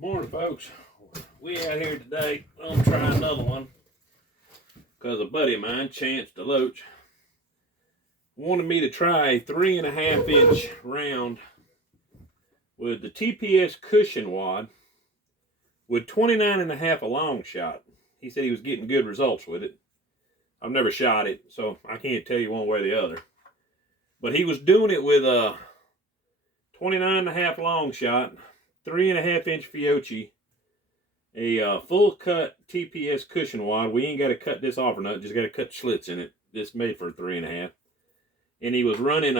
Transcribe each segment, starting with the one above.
Morning, folks. We out here today. I'm gonna try another one because a buddy of mine, Chance Deloach, wanted me to try a 3.5 inch round with the TPS cushion wad with 29.5 a long shot. He said he was getting good results with it. I've never shot it, so I can't tell you one way or the other. But he was doing it with a 29.5 long shot, 3.5 inch Fiocchi, a full cut TPS cushion wad. We ain't got to cut this off or nothing, just got to cut slits in it. This made for 3.5. And he was running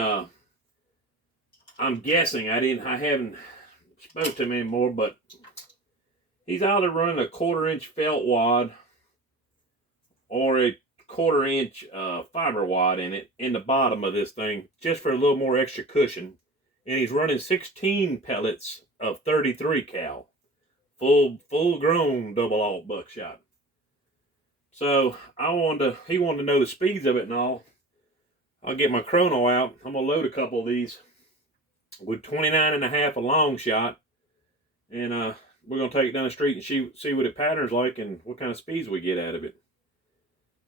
I'm guessing, I haven't spoke to him anymore, but he's either running a 1/4 inch felt wad or a 1/4 inch fiber wad in it, in the bottom of this thing, just for a little more extra cushion. And he's running 16 pellets of 33 cal. Full grown double alt buckshot. So he wanted to know the speeds of it and all. I'll get my chrono out. I'm gonna load a couple of these with 29.5 a long shot, and we're gonna take it down the street and see what it patterns like and what kind of speeds we get out of it,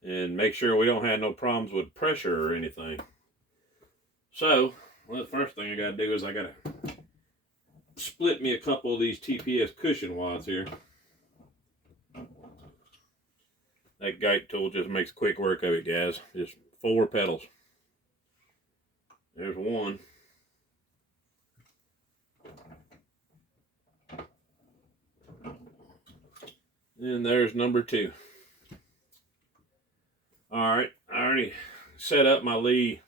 and make sure we don't have no problems with pressure or anything. So, well, the first thing I gotta do is I gotta split me a couple of these TPS cushion wads here. That gate tool just makes quick work of it, guys. Just 4 pedals. There's one. And there's number 2. Alright, I already set up my Lee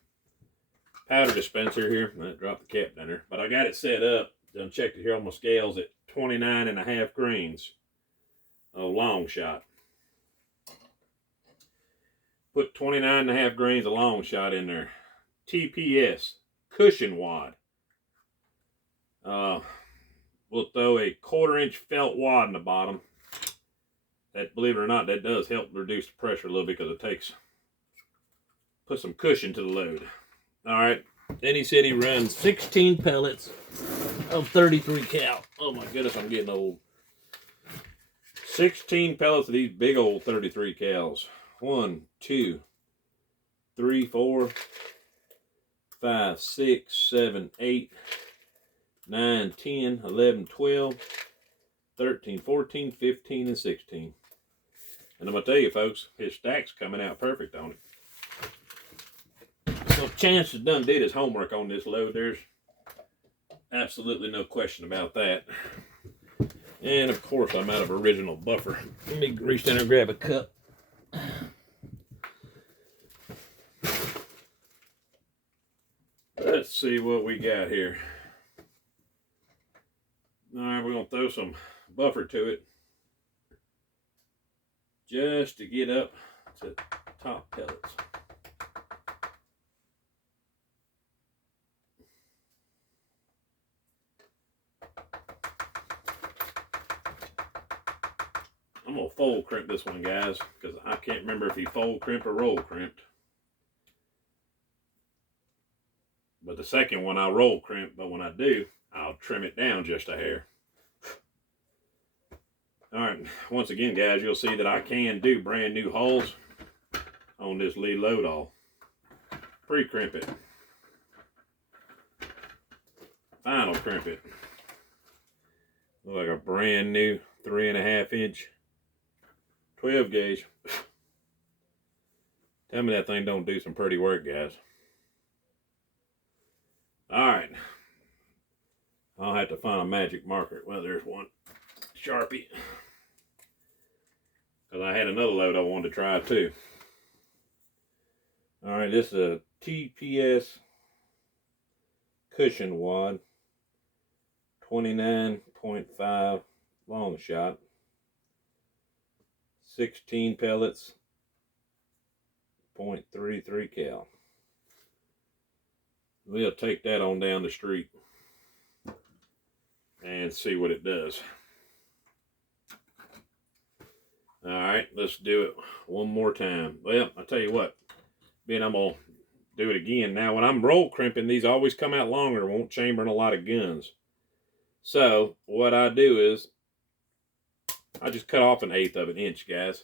powder dispenser here. I dropped the cap down there. But I got it set up. Done checked it here on my scales at 29.5 grains of long shot. Put 29.5 grains of long shot in there. TPS cushion wad. We'll throw a 1/4 inch felt wad in the bottom. That, believe it or not, that does help reduce the pressure a little bit, because it put some cushion to the load. All right. Then he said he runs 16 pellets of 33 cal. Oh my goodness, I'm getting old. 16 pellets of these big old 33 cals. 1, 2, 3, 4, 5, 6, 7, 8, 9, 10, 11, 12, 13, 14, 15, and 16. And I'm going to tell you, folks, his stack's coming out perfect on it. So Chance has did his homework on this load. There's absolutely no question about that. And of course, I'm out of original buffer. Let me reach down and grab a cup. Let's see what we got here. All right, we're going to throw some buffer to it, just to get up to top pellets. I'm going to fold crimp this one, guys, because I can't remember if he fold crimp or roll crimped. But the second one I'll roll crimp, but when I do, I'll trim it down just a hair. Alright, once again, guys, you'll see that I can do brand new holes on this Lee Load-All. Pre-crimp it. Final crimp it. Look like a brand new 3.5 inch 12 gauge. Tell me that thing don't do some pretty work, guys. Alright. I'll have to find a magic marker. Well, there's one. Sharpie. Because I had another load I wanted to try too. Alright, this is a TPS cushion wad. 29.5 long shot. 16 pellets. 0.33 cal. We'll take that on down the street and see what it does. Alright, let's do it one more time. Well, I'll tell you what, Ben, I'm going to do it again. Now, when I'm roll crimping, these always come out longer, won't chamber in a lot of guns. So, what I do is, I just cut off 1/8 of an inch, guys.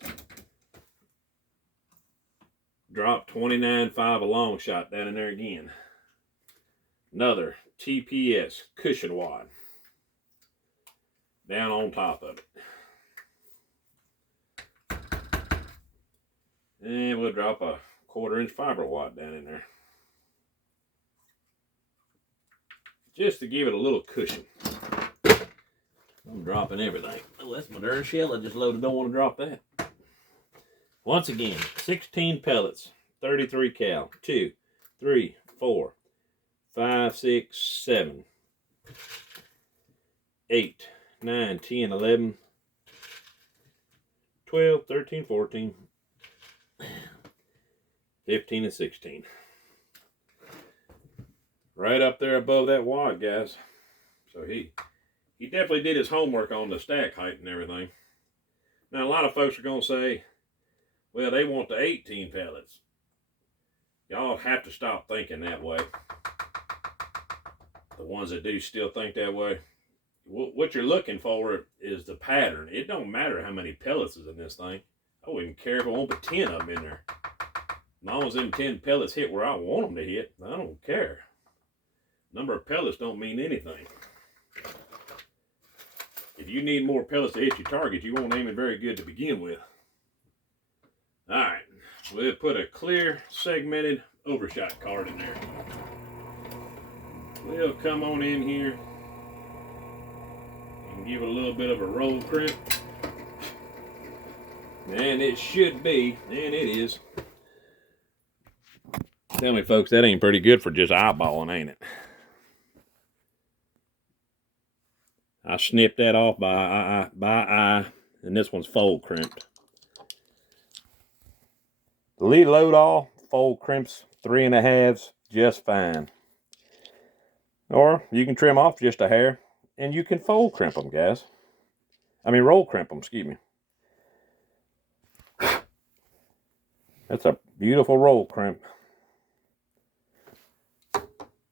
Drop 29.5 a long shot down in there again. Another TPS cushion wad down on top of it. And we'll drop a 1/4 inch fiber wad down in there, just to give it a little cushion. I'm dropping everything. Oh, that's my darn shell I just loaded. Don't want to drop that. Once again, 16 pellets, 33 cal. 2, 3, 4, 5, 6, 7, 8, 9, 10, 11, 12, 13, 14, 15, and 16. Right up there above that wad, guys. So he definitely did his homework on the stack height and everything. Now, a lot of folks are going to say, well, they want the 18 pellets. Y'all have to stop thinking that way. The ones that do still think that way. What you're looking for is the pattern. It don't matter how many pellets is in this thing. I wouldn't care if I want but 10 of them in there. As long as them 10 pellets hit where I want them to hit, I don't care. Number of pellets don't mean anything. If you need more pellets to hit your target, you won't aim it very good to begin with. Alright, we'll put a clear segmented overshot card in there. We'll come on in here and give it a little bit of a roll crimp. And it should be, and it is. Tell me, folks, that ain't pretty good for just eyeballing, ain't it? I snipped that off by eye, and this one's fold crimped. The lead load all fold crimps 3 1/2, just fine. Or you can trim off just a hair, and you can fold crimp them, guys. I mean, roll crimp them, excuse me. That's a beautiful roll crimp.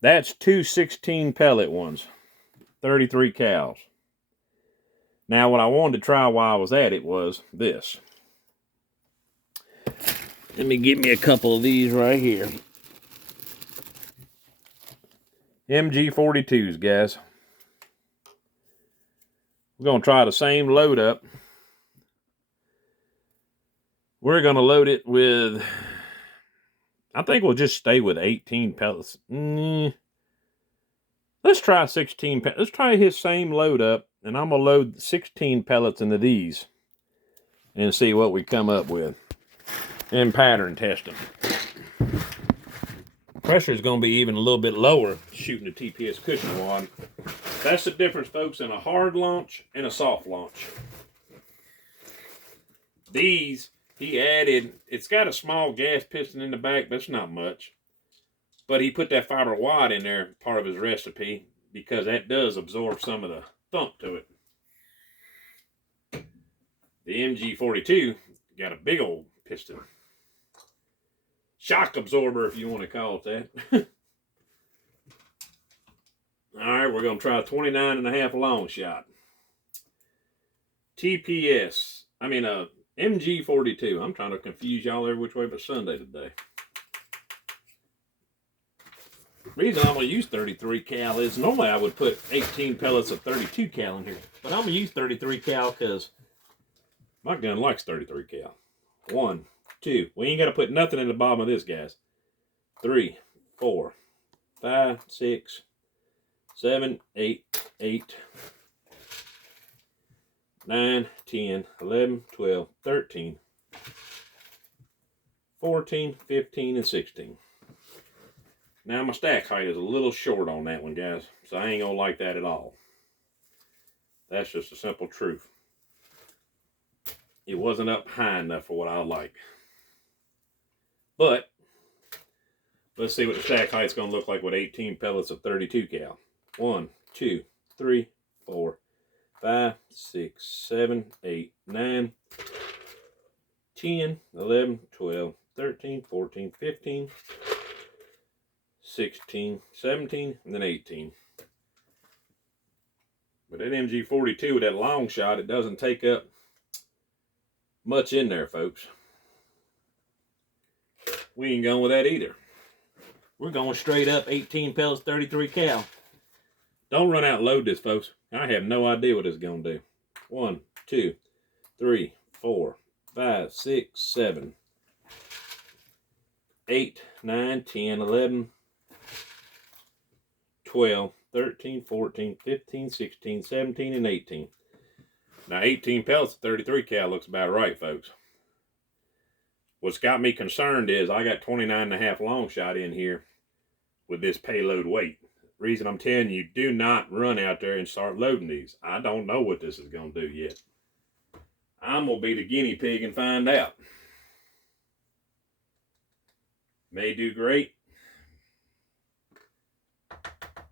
That's 2 16 pellet ones, 33 cals. Now, what I wanted to try while I was at it was this. Let me get me a couple of these right here. MG42s, guys. We're going to try the same load up. We're going to load it with, I think we'll just stay with 18 pellets. Let's try 16 pellets. Let's try his same load up, and I'm going to load 16 pellets into these and see what we come up with. And pattern test them. Pressure is going to be even a little bit lower shooting the TPS cushion wad. That's the difference, folks, in a hard launch and a soft launch. These, he added, it's got a small gas piston in the back, but it's not much. But he put that fiber wad in there, part of his recipe, because that does absorb some of the thump to it. The MG42 got a big old piston. Shock absorber, if you want to call it that. Alright, we're going to try a 29 1/2 long shot. TPS, MG42. I'm trying to confuse y'all every which way but Sunday today. The reason I'm going to use 33 cal is normally I would put 18 pellets of 32 cal in here. But I'm going to use 33 cal because my gun likes 33 cal. 1, 2. We ain't got to put nothing in the bottom of this, guys. 3, 4, 5, 6, 7, 8, 9, 10, 11, 12, 13, 14, 15, and 16. Now my stack height is a little short on that one, guys, so I ain't gonna like that at all. That's just a simple truth. It wasn't up high enough for what I like. But let's see what the stack height's gonna look like with 18 pellets of 32 cal. 1, 2, 3, 4, 5, 6, 7, 8, 9, 10, 11, 12, 13, 14, 15, 16, 17, and then 18. But that MG42 with that long shot, it doesn't take up much in there, folks. We ain't going with that either. We're going straight up 18 pellets, 33 cal. Don't run out and load this, folks. I have no idea what it's going to do. 1, 2, 3, 4, 5, 6, 7, 8, 9, 10, 11, 12, 13, 14, 15, 16, 17, and 18. Now 18 pellets at 33 cal looks about right, folks. What's got me concerned is I got 29.5 long shot in here with this payload weight. Reason I'm telling you, do not run out there and start loading these. I don't know what this is going to do yet. I'm going to be the guinea pig and find out. May do great.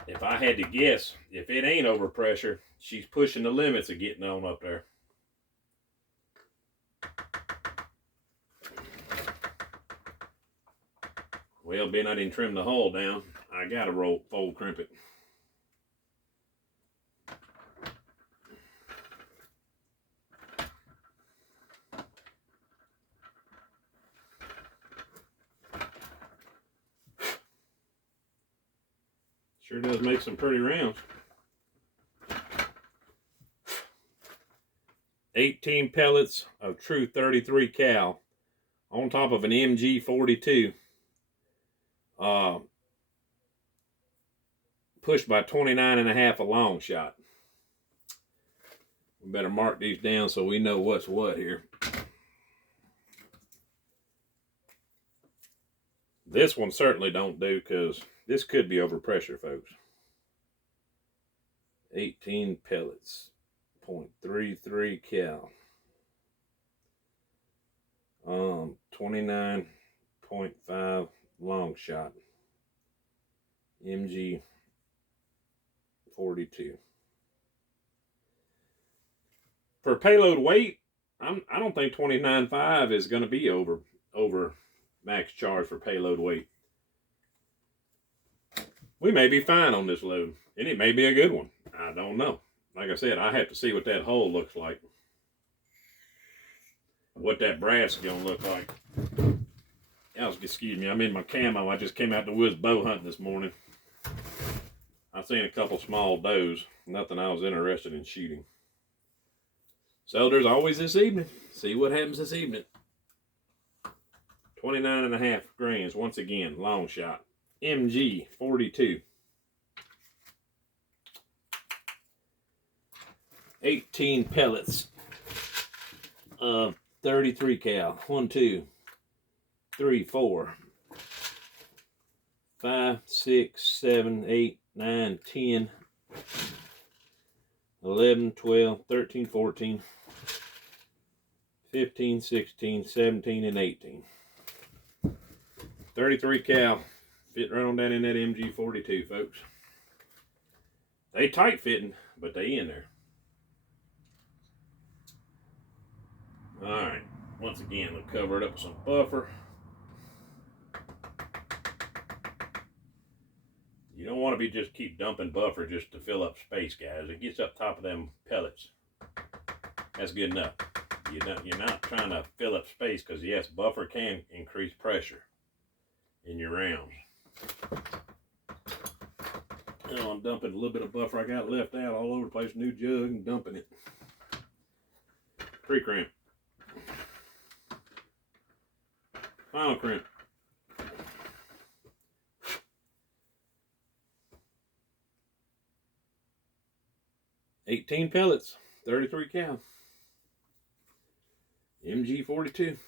If I had to guess, if it ain't overpressure, she's pushing the limits of getting on up there. Well, being I didn't trim the hull down, I got to fold crimp it. Sure does make some pretty rounds. 18 pellets of true 33 cal on top of an MG42. Pushed by 29.5 a long shot. We better mark these down so we know what's what here. This one certainly don't do, because this could be overpressure, folks. 18 pellets, 0.33 cal. 29.5 long shot. MG 42. For payload weight, I don't think 29.5 is going to be over max charge for payload weight. We may be fine on this load, and it may be a good one. I don't know. Like I said, I have to see what that hull looks like, what that brass is going to look like. Excuse me, I'm in my camo. I just came out the woods bow hunting this morning. I seen a couple small does. Nothing I was interested in shooting. So there's always this evening. See what happens this evening. 29.5 grains, once again, long shot. MG 42. 18 pellets of 33 cal. 1, 2, 3, 4, 5, 6, 7, 8, 9, 10, 11, 12, 13, 14, 15, 16, 17, and 18. 33 cal. Fit right on down in that MG42, folks. They tight fitting, but they in there. Alright. Once again, we'll cover it up with some buffer. You don't want to be just keep dumping buffer just to fill up space, guys. It gets up top of them pellets. That's good enough. You're not trying to fill up space, because yes, buffer can increase pressure in your rounds. Now I'm dumping a little bit of buffer I got left out all over the place. New jug and dumping it. Pre-crimp. Final crimp. $18 pellets, 33 cal. MG42.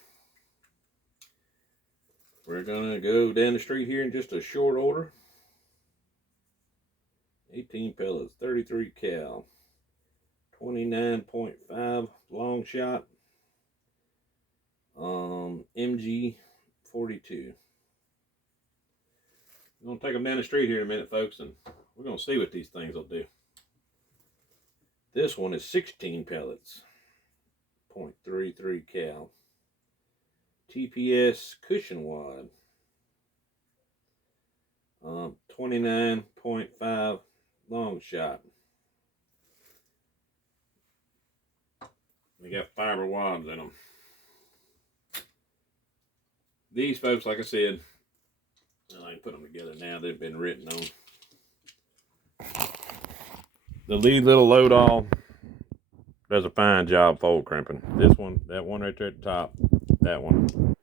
We're gonna go down the street here in just a short order. 18 pellets, 33 cal. 29.5 long shot. MG 42. We're gonna take them down the street here in a minute, folks, and we're gonna see what these things will do. This one is 16 pellets, 0.33 cal. TPS cushion wad. 29.5 long shot. They got fiber wads in them. these folks, like I said, I can put them together now. They've been written on. The Lee Little Load-All does a fine job fold crimping. This one, that one right there at the top, that one.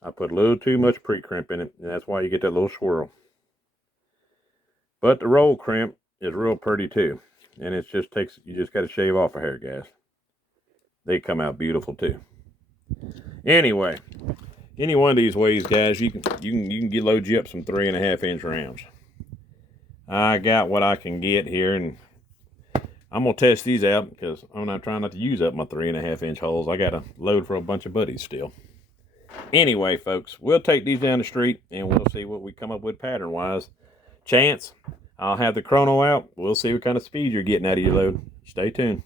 I put a little too much pre-crimp in it, and that's why you get that little swirl. But the roll crimp is real pretty too. And it just takes, you just got to shave off a hair, guys. They come out beautiful too. Anyway, any one of these ways, guys, you can get load you up some 3.5 inch rounds. I got what I can get here, and I'm gonna test these out because I'm not trying not to use up my 3.5 inch holes. I got to load for a bunch of buddies still. Anyway, folks, we'll take these down the street and we'll see what we come up with pattern wise. Chance, I'll have the chrono out. We'll see what kind of speed you're getting out of your load. Stay tuned.